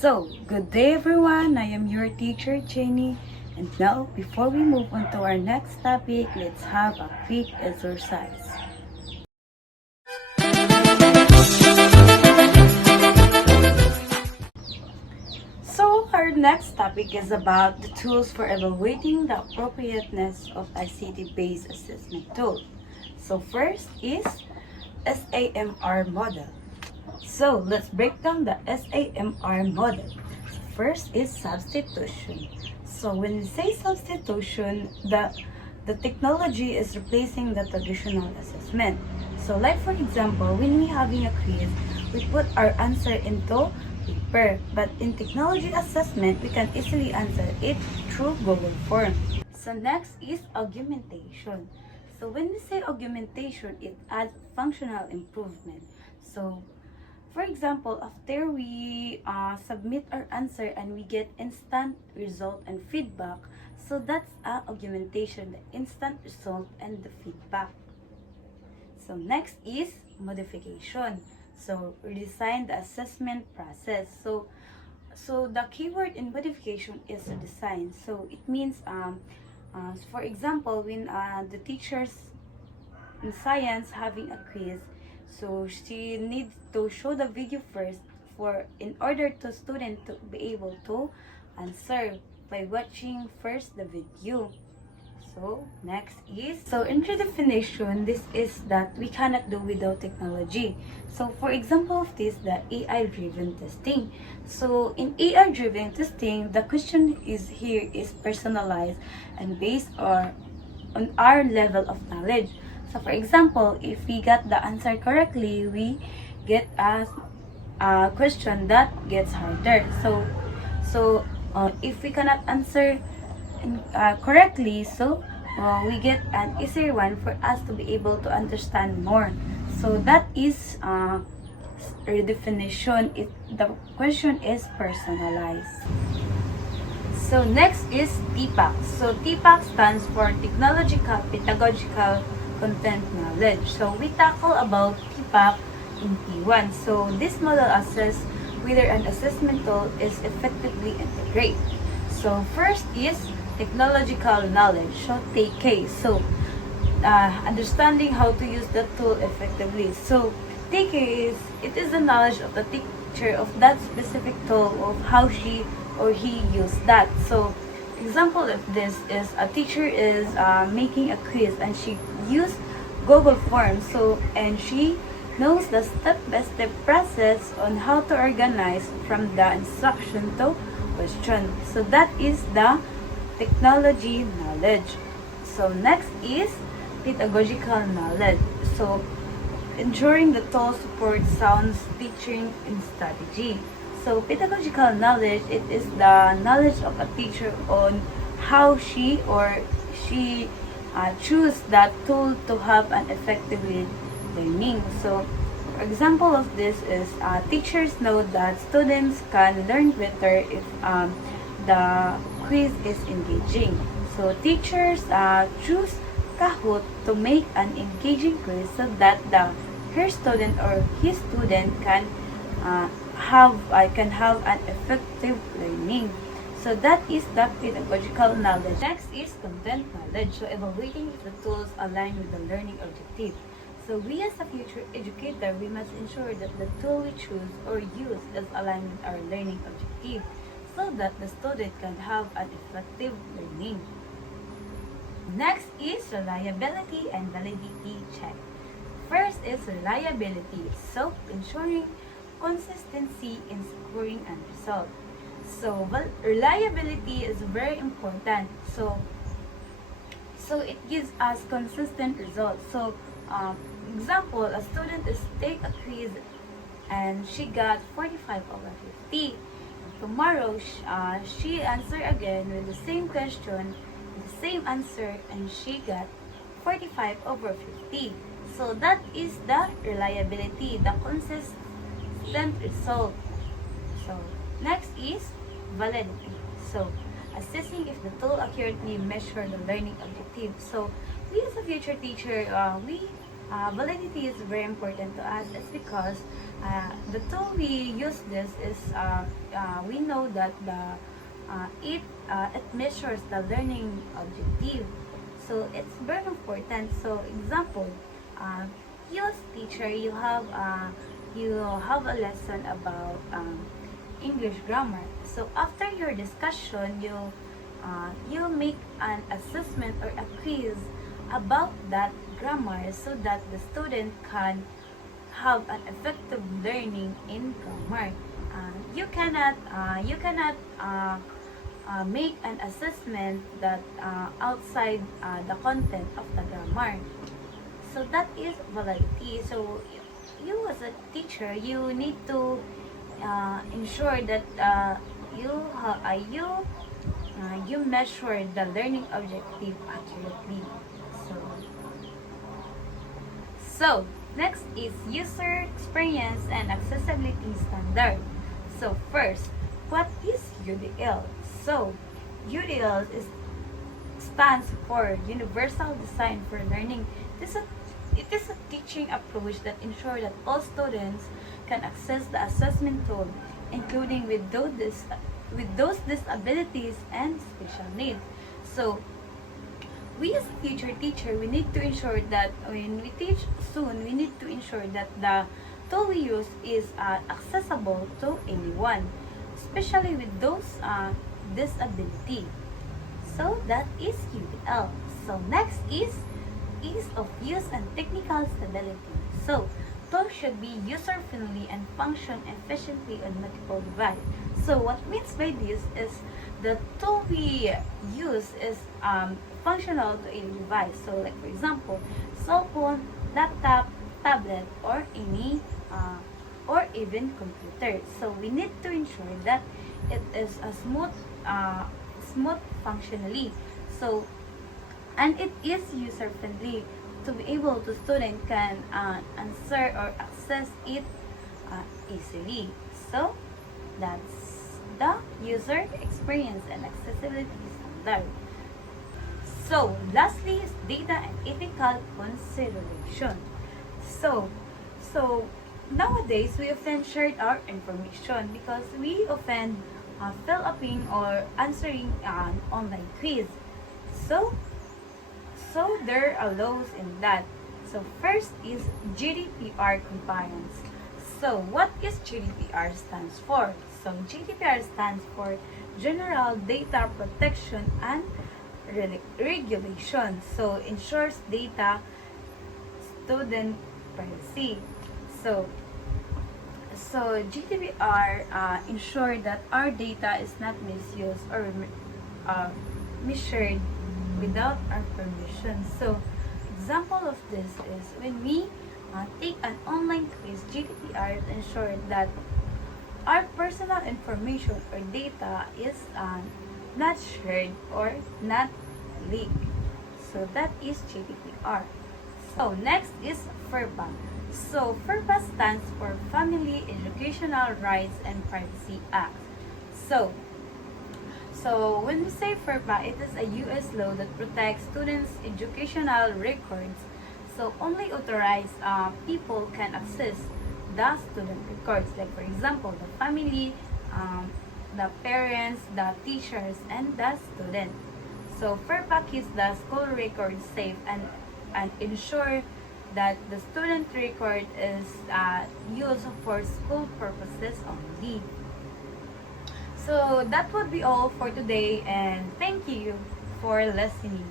So, good day everyone. I am your teacher Jenny. And now, before we move on to our next topic, let's have a quick exercise. So, our next topic is about the tools for evaluating the appropriateness of ICT-based assessment tool. So, first is SAMR model. So, let's break down the SAMR model. So, first is substitution. So, when we say substitution, the technology is replacing the traditional assessment. So, like for example, when we having a quiz, we put our answer into paper. But in technology assessment, we can easily answer it through Google Form. So, next is augmentation. So, when we say augmentation, it adds functional improvement. So, for example, after we submit our answer and we get instant result and feedback, so that's augmentation, the instant result and the feedback. So next is modification. So redesign the assessment process. So the keyword in modification is design. So it means, for example, when the teachers in science having a quiz, so she needs to show the video first for in order to student to be able to answer by watching first the video. So next is, so in redefinition, this is that we cannot do without technology. So for example of this, the AI driven testing. So in AI driven testing, the question is here is personalized and based on our level of knowledge. So for example, if we got the answer correctly, we get a question that gets harder. So if we cannot answer correctly, so we get an easier one for us to be able to understand more. So that is redefinition. The question is personalized. So next is TPAC. So TPAC stands for Technological Pedagogical Content Knowledge. So we tackle about TPAC in P1. So this model assesses whether an assessment tool is effectively integrated. So first is technological knowledge. So TK. So understanding how to use the tool effectively. So TK is the knowledge of the teacher of that specific tool, of how she or he used that. So example of this is a teacher is making a quiz and she used Google Forms. So and she knows the step-by-step process on how to organize from the instruction to question. So that is the technology knowledge. So next is pedagogical knowledge. So ensuring the tool supports sound teaching and strategy. So pedagogical knowledge, it is the knowledge of a teacher on how she or she choose that tool to have an effective learning. So for example of this is teachers know that students can learn better if the quiz is engaging. So teachers choose Kahoot to make an engaging quiz so that her student or his student can have an effective learning. So that is the pedagogical knowledge. Next is content knowledge. So evaluating if the tools align with the learning objective. So we as a future educator, we must ensure that the tool we choose or use is aligned with our learning objective so that the student can have an effective learning. Next is reliability and validity check. First is reliability. So ensuring consistency in scoring and result. So reliability is very important. So it gives us consistent results. So example, a student is take a quiz and she got 45 over 50. Tomorrow she answer again with the same question, the same answer, and she got 45 over 50. So that is the reliability, the consistent result. So next is validity. So assessing if the tool accurately measure the learning objective. So we as a future teacher, validity is very important to us. It's because the tool we use this is we know that it measures the learning objective, so it's very important. So example, uh, you as teacher, you have a lesson about English grammar. So after your discussion, you make an assessment or a quiz about that grammar so that the student can have an effective learning in grammar. You cannot make an assessment that outside the content of the grammar. So that is validity. So you as a teacher, you need to ensure that you measure the learning objective accurately. So so next is user experience and accessibility standard. So first, what is UDL? So UDL stands for Universal Design for Learning. It is a teaching approach that ensures that all students can access the assessment tool, including with those disabilities and special needs. So we as a teacher, we need to ensure that when we teach soon, we need to ensure that the tool we use is accessible to anyone, especially with those disability. So that is UDL. So next is ease of use and technical stability. So tools should be user-friendly and function efficiently on multiple devices. So what means by this is the tool we use is functional to any device. So like for example, cell phone, laptop, tablet, or any or even computer. So we need to ensure that it is a smooth functionally. So and it is user friendly to be able to student can answer or access it easily. So that's the user experience and accessibility standard. So lastly is data and ethical consideration. So nowadays we often share our information because we often fill upping or answering an online quiz. So so there are laws in that. So first is GDPR compliance. So what is GDPR stands for? So GDPR stands for General Data Protection and Regulation. So ensures data student privacy. So GDPR ensure that our data is not misused or misshared without our permission. So example of this is when we take an online quiz, GDPR ensure that our personal information or data is not shared or not leaked. So that is GDPR. So next is FERPA. So FERPA stands for Family Educational Rights and Privacy Act. So when we say FERPA, it is a U.S. law that protects students' educational records. So only authorized people can access the student records. Like for example, the family, the parents, the teachers, and the student. So FERPA keeps the school records safe and ensure that the student record is used for school purposes only. So that would be all for today, and thank you for listening.